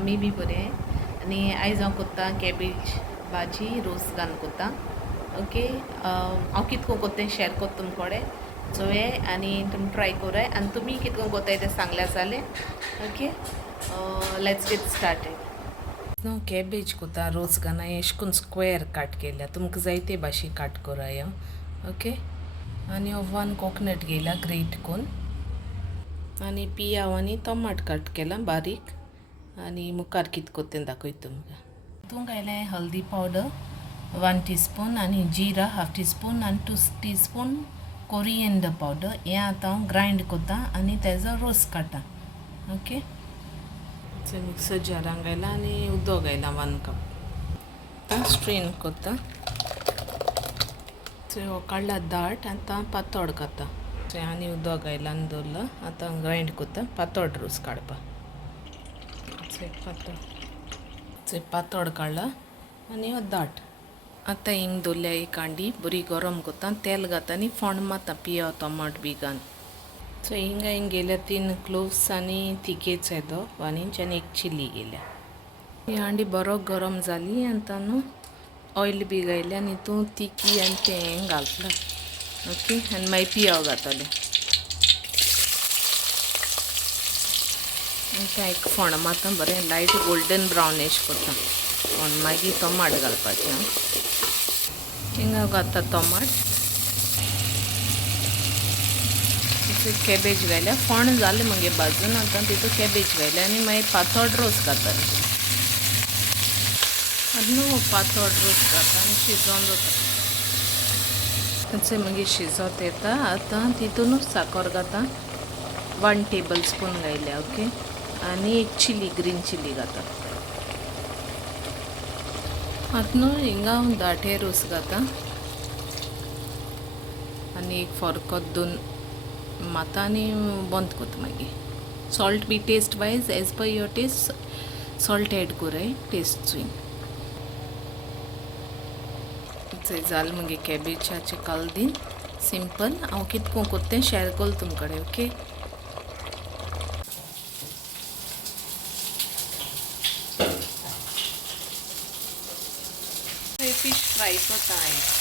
आमी बी बरे आनी आयज हांव कोत्ता कॅबेज भाजी रोस घालून कोत्ता. ओके हांव कितको कोत्तें शेअर कोत्ता तुमकोडे चोये आनी तुमी ट्राय कोराय आनी तुमी कितको कोत्ताय तें सांगल्यार जालें. Okay let's get started. हांव कॅबेज कोत्ता रोस घालना एश कोन्न स्क्वेअर काट केल्या तुमकां जाय ते भाशे काट कोराय. ओके आनी वन कोकोनट घेयला ग्रेट कोन्न आनी पियाव आनी टोमाट काट केला बारीक आनी मुखार कितें कोत्तें दाखयता तुमकां. हितून घायलें हल्दी पावडर 1 टीस्पून आनी जिरा हाफ टीस्पून आनी 2 टीस्पून कोरिएंडर पावडर. हें आतां हांव ग्रायंड कोत्ता आनी तेजो रोस काडटा. ओके मिक्सर जारान घायला आनी उदक घायला 1 कप. आतां स्ट्रेन कोत्ता. हो काडला दाट आतां पातळ काडटा. आनी उदक घायला आनी दवरला. आतां ग्रायंड कोत्ता पातळ रोस काडपा. पातळ काडला आनी हो दाट. आतां हिंग दवरल्या एक कांडी बरी गरम कोत्ता तेल घाता आनी फोंड मारता पियाव टोमाट बी घालून. हिंग गेल्या 3 क्लोव्स आनी तिकेच येदो 1 इंच आनी 1 चिली गेल्या. ही हांडी बरो गरम जाली आतां न्हू ऑयल बी घायलें आनी हितून तिकी आनी तें घालतलें. ओके आनी मागीर पियाव घातलें. आतां एक फोंड मारता बरें लायट गोल्डन ब्रावन एश कोत्ता फोंड मागीर टोमाट घालपाचें. हिंगा घालता टोमाट कॅबेज घायल्या फोंड जालें मगे भाजून. आतां तितून कॅबेज घायलें आनी मागीर पातळ रोस घातलें. न्हू पातळ रोस घाता आनी शिजोवन दवरता. मागीर शिजोत येता. आतां तितूनच साकर घाता 1 टेबल स्पून घायल्या. ओके आनी 1 चिली ग्रीन चिली घाता. आतां न्हू हिंगा हांव दाटे रोस घाता आनी एक फरकोत 2 माता आनी बंद कोत्ता. मागीर salt be taste wise as per your taste salt add कोराय टेस्ट चुईन. जालें मगे कॅबेजाचें कालदीन सिंपल. हांव कितको कोत्तें शेअर कोल तुम कडेन. ओके फिश फ्राय कोत्ता हांवें.